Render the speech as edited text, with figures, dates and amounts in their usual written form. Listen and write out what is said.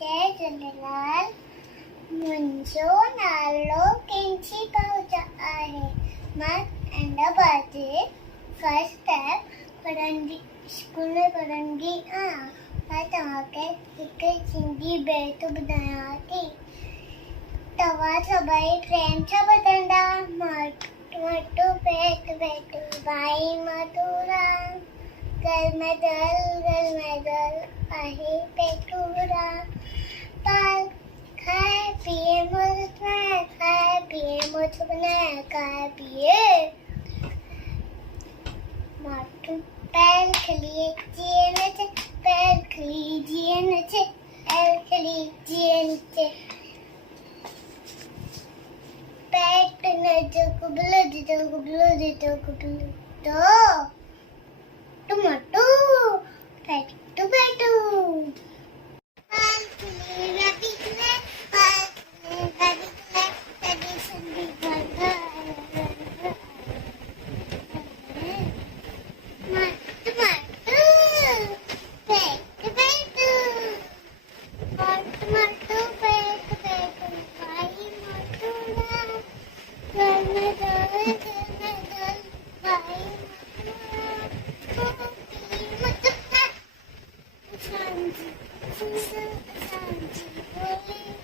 जय झूलेलाल। मुंहिंजो नालो किंची पाहुजा आहे। मां अहमदाबाद जे फर्स्ट स्टेप पढ़ंदी स्कूल में पढ़ंदी आहियां। मां तव्हांखे हिकु सिंधी बैत ॿुधायां थी। तव्हां सभई प्रेम सां ॿुधंदा। मटू बैत बैत भाई मधुरा घर में दल आहे पेटूरा पाल खाए पिए मौज में खाए पिए मौज में खाए पिए मटू पैर खलिए जिए नचे पैर खली जिए नचे पैर खली जिए नचे पेट न जो कुबलो तो टमाटो पेटू पेटू पाल खली राती खले पाल खली राती खले तेरी संदी भरता टमाटो पेटू पेटू टमाटो पेटू पेटू भाई मटूरा घर में दल भाई Sanji, बोली